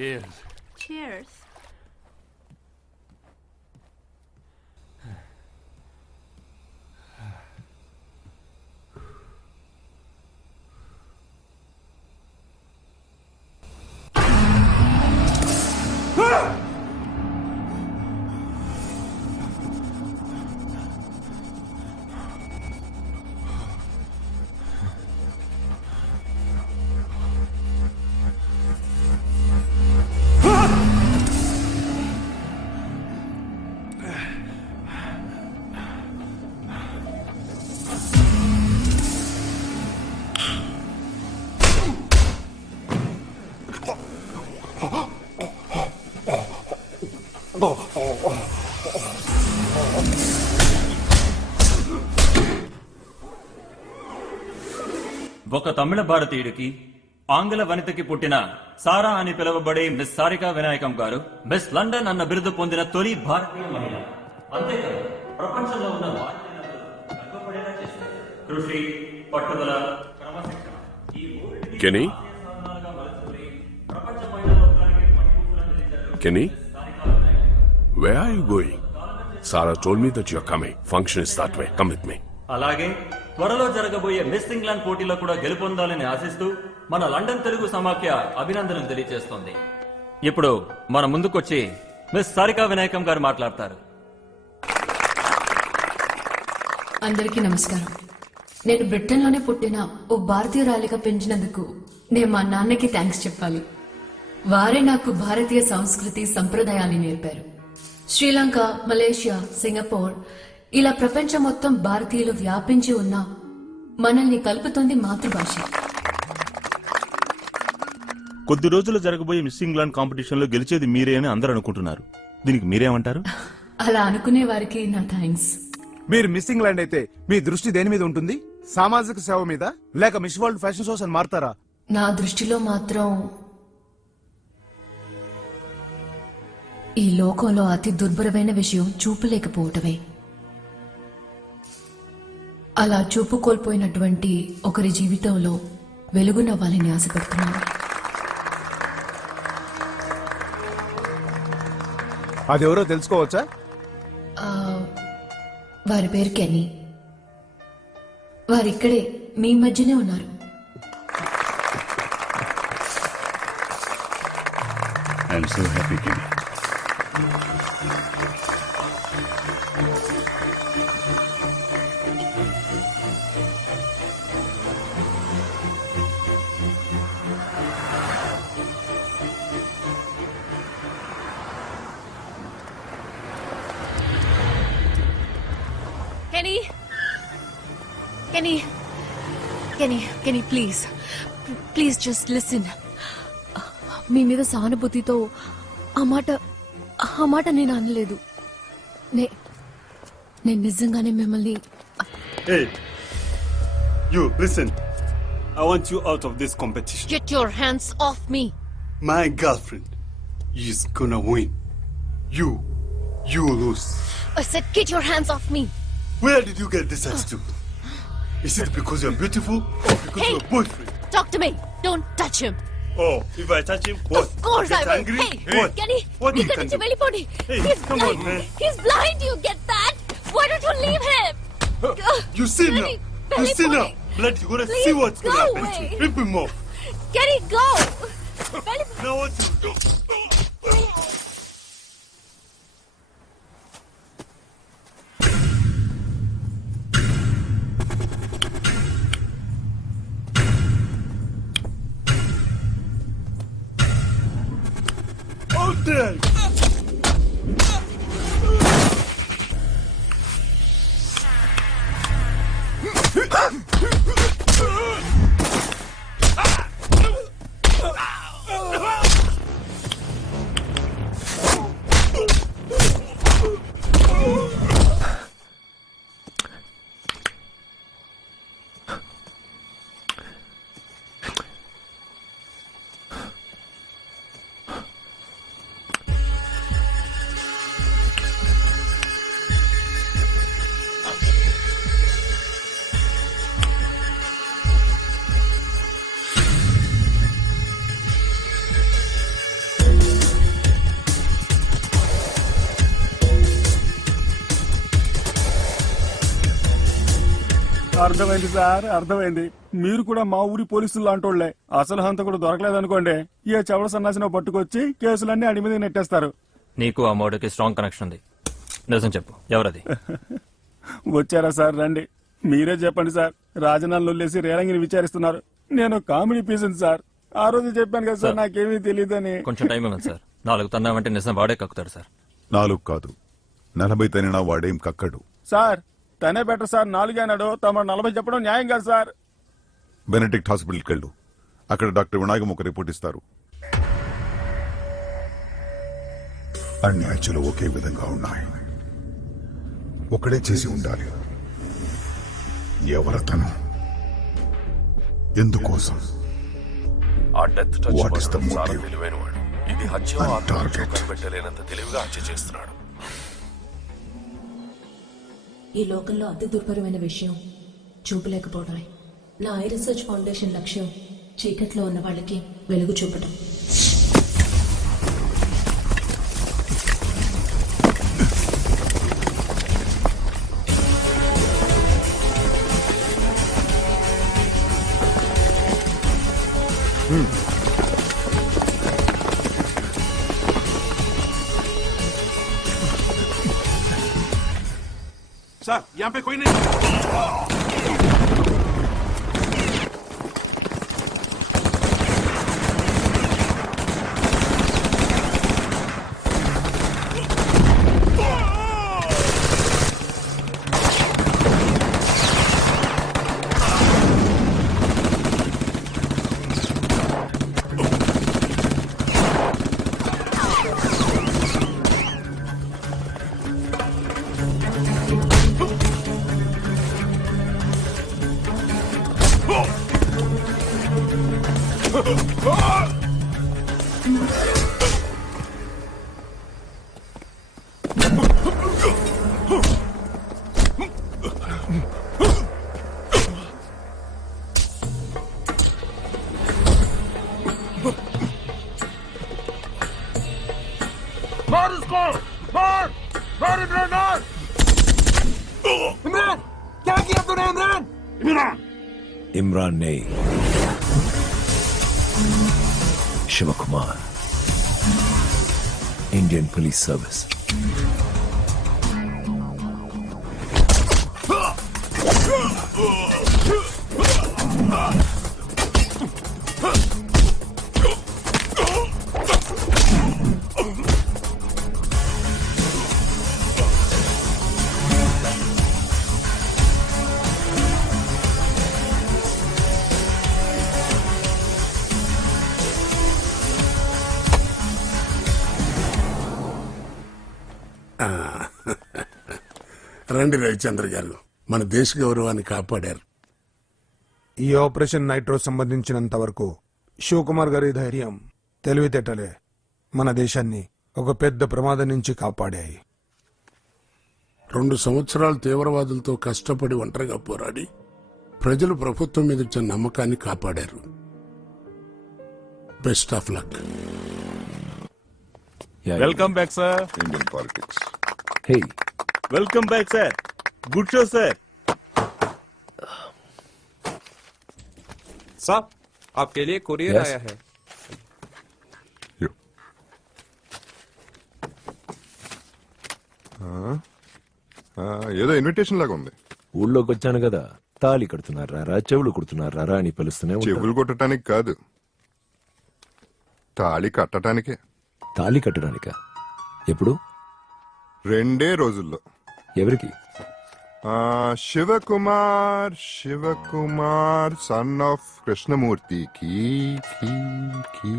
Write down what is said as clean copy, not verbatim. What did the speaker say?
Cheers. Cheers. ఒక తమిళ భారతీయుడికి ఆంగ్ల వనితకి పుట్టిన సారా అని పిలువబడే మిస్ సారికా వినాయకం గారు మిస్ లండన్ అన్న బిరుదు పొందిన తొలి భారతీయ మహిళ. అంతేకాదు ప్రపంచంలో ఉన్న గర్వపడేలా చేశారు. కృషి, పట్టుదల, క్రమశిక్షణ ఈ Kenny? Kenny? Where are you going? Sarah told me that you're coming. Function is that way. Come with me. అలాగే త్వరలో జరగబోయే మిస్ ఇంగ్లాండ్ పోటీలో కూడా గెలుపొందాలని ఆశిస్తూ మన లండన్ తెలుగు సమాఖ్య అభినందనలు తెలియజేస్తోంది. ఇప్పుడు మన ముందుకొచ్చి మిస్ సారికా వినాయకం గారు మాట్లాడతారు. అందరికీ నమస్కారం. నేను బ్రిటన్ లోనే పుట్టిన ఓ భారతీయురాలిగా పెంచినందుకు నేను మా నాన్నకి థ్యాంక్స్ చెప్పాలి. వారే నాకు భారతీయ సంస్కృతి సంప్రదాయాలు నేర్పారు. శ్రీలంక, మలేషియా, సింగపూర్ ఇలా ప్రపంచం మొత్తం భారతీయులు వ్యాపించి ఉన్న మనల్ని కలుపుతోంది మాతృభాష. కొద్ది రోజులు జరగబోయే మిస్ ఇంగ్లాండ్ కాంపిటీషన్ లో గెలిచేది మీరే అని అందరూ అనుకుంటున్నారు. దీనికి మీరేమంటారు? అలా అనుకునే వారికి నా థ్యాంక్స్. మీరు మిస్ ఇంగ్లాండ్ అయితే మీ దృష్టి దేని మీద ఉంటుంది? సామాజిక సేవ మీద, లేక మిస్ వరల్డ్ ఫ్యాషన్ షోస్ అని మారుతారా? నా దృష్టిలో మాత్రం ఈ లోకంలో అతి దుర్భరమైన విషయం చూపలేకపోవటమే. అలా చూపు కోల్పోయినటువంటి ఒకరి జీవితంలో వెలుగునవ్వాలని ఆశపడుతున్నాను. అదెవరో తెలుసుకోవచ్చా? వారి పేరు కెనీ. వారిక్కడే మీ మధ్యనే ఉన్నారు. I'm so happy, Kenny. Kenny! Kenny! Kenny, Kenny, please. Please just listen. మీ మీద సానుభూతితో ఆ మాట నేను అనలేదు. నేను నిజంగానే మిమ్మల్ని... Hey, you listen. I want you out of this competition. Get your hands off me. My girlfriend is gonna win. You lose. I said get your hands off me. Where did you get this attitude? Is it because you're beautiful or because Hey, you're a boyfriend? Talk to me. Don't touch him. Oh, if I touch him, what? Of course Get I will. angry? Hey, What? Kenny, What you ఇక్కడ can నుంచి do? వెళ్ళిపోండి. Hey, He's come blind. on, man. He's blind. You get that? Why don't you leave him? You see now. Kenny, You see now. వెళ్ళిపోండి. Blood, you're gonna Please see what's gonna go happen to away. you. Rip him off. Kenny, go. Now what you do? Out there! అర్థమైంది sir, అర్థమైంది. మీరు కూడా మా ఊరి పోలీసులు లాంటోళ్లే. అసలు హంతకుడు దొరకలేదనుకోండి, ఏ చెవడ సన్నాసిన పట్టుకొచ్చి కేసులన్నీ అడి మీద నెట్టేస్తారు. నీకు ఆ మోడీకి స్ట్రాంగ్ కనెక్షన్ ఉంది. నిజం చెప్పు, ఎవరది? వచ్చారా సార్? రండి, మీరే చెప్పండి సార్. రాజనాలు వదిలేసి రేలంగిని విచారిస్తున్నారు. నేను కామెడీ పీసుని సార్. ఆ రోజు చెప్పాను కదా సార్, నాకేమీ తెలియదని. కొంచెం టైం ఇవ్వండి సార్. 4 తన్నామంటే నిజం వాడే కక్కుతాడు సార్. 4 కాదు 40 తనినా వాడేం కక్కడు. సార్ తనే బెటర్ సార్. 4 అన్నాడు, తమ 40 చెప్పడం న్యాయం కాదు సార్. బెనెడిక్ట్ హాస్పిటల్కి వెళ్ళు. అక్కడ డాక్టర్ వినాయకం ఒక రిపోర్ట్ ఇస్తారు. అన్ని హత్యలు ఒకే విధంగా ఉన్నాయి. ఒకడే చేసి ఉండాలి. ఎవరతను? ఎందుకోసం? ఆ death touch What is the మాత్రం చాలా motive? తెలివైనవాడు. ఇది హత్య And ఆత్మహత్య target. కనిపెట్టలేనంత తెలివిగా హత్య చేస్తున్నాడు. ఈ లోకంలో అతి దుర్భరమైన విషయం చూపలేకపోవడమే. నా ఐ రీసెర్చ్ ఫౌండేషన్ లక్ష్యం చీకట్లో ఉన్న వాళ్ళకి వెలుగు చూపటం. सर यहाँ पे कोई नहीं। मार उसको, मार मार इमरान, मार। इमरान, क्या किया तूने? इमरान, इमरान इमरान नहीं, Shiv Kumar, Indian police service. రండి రవిచంద్ర గారు, మన దేశ గౌరవాన్ని కాపాడారు. ఈ ఆపరేషన్ నైట్రో సంబంధించినంత వరకు శివకుమార్ గారి ధైర్యం, తెలివితేటలే మన దేశాన్ని ఒక పెద్ద ప్రమాదం నుంచి కాపాడాయి. 2 సంవత్సరాలు తీవ్రవాదులతో కష్టపడి ఒంటరిగా పోరాడి ప్రజలు ప్రభుత్వం మీద ఇచ్చిన నమ్మకాన్ని కాపాడారు. Best of luck. Welcome back sir. Indian politics. Hey, welcome back sir. Good show sir. साहब, आपके लिए कुरियर Yes. आया है. ఏదో ఇన్విటేషన్ లాగా ఉంది. ఊళ్ళోకి వచ్చాను కదా, తాళి కడుతున్నారా, చెవులు కుడుతున్నారా అని పిలుస్తూనే ఉంటారు. చెవులు కొట్టడానికి కాదు, తాళి కట్టడానికే. తాళి కట్టడానికా? ఎప్పుడు? 2 రోజుల్లో. ఎవరికి? Shivakumar, Shivakumar son of Krishnamurthy. కీ కీ కీ